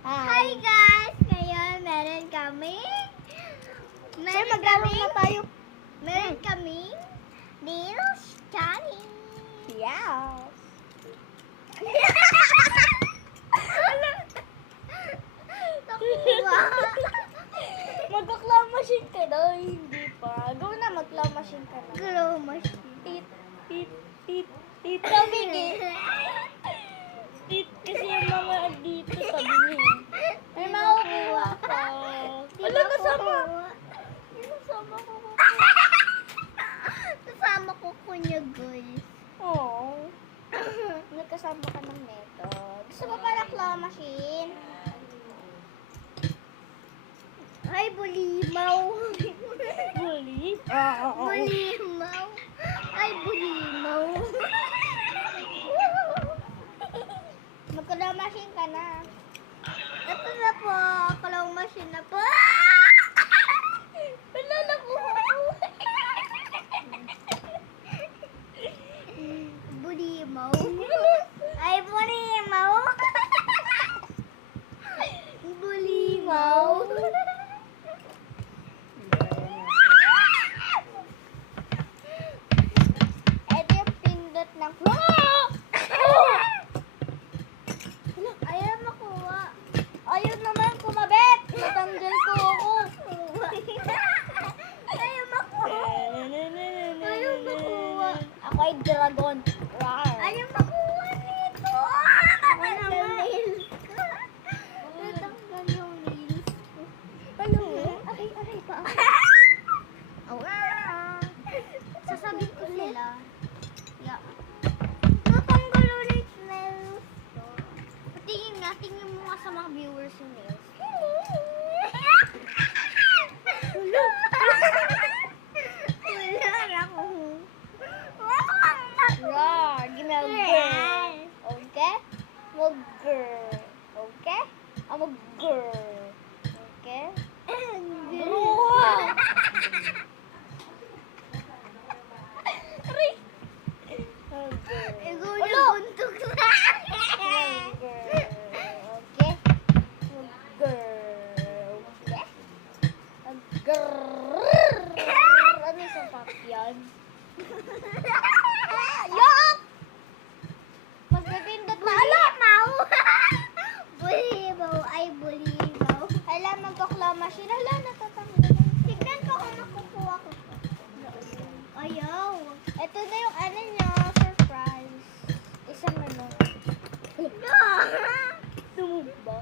Hi guys! Ngayon meron kami nails cutting. Yeah. Nakuha. Magka-claw machine ka daw, hindi pa. Go na, mag-claw machine ka na. Glow machine. Tit, tit, tit, tit. Tabigit. Tit kasi yung mga dito sabi niya. May makukuha ka. Wala kasama. Kasama ko. Kasama ko kunya guys. Oo. Nagkasama ka ng neto. Gusto mo pala claw machine? Ay, bulimaw. Buli? Bulimaw. Ay, bulimaw. Magka-claw machine ka na. Ito na po. Claw machine na po. Wala na ko. Bulimaw. Ay, bulimaw. Bulimaw. Ito yung pindot ng... Ayaw makuha. Ayaw naman kumabit. Natanggal ko ako. Ayaw makuha. Ayaw makuha. Ako ay dragon. Rawr. Ayaw makuha nito. Natanggal nails ko. Natanggal yung nails ko. Ano? Aray pa ako. Sasabihin ko sila. Yeah. Natanggal ulit nails ko. Tingin mo nga sa mga viewers yung nails. Wala na ako. Rawr. Give me a girl. Okay? Mag girl. Okay? I'm a girl. Okay? Bruha. Aray. Okay. Ikaw yung buntok na. Okay? Girl. Okay? Grrrr. Ano yung sapak yan? Yuck! Mas napindot na. Bulimaw. Bulimaw. Ay, bulimaw. Alam, magka-claw machine. Hala, natatanggal. Tignan ko kung makukuha ko. Ayaw. Ito na yung ano niya, surprise. Isang ano. No. Tumumba.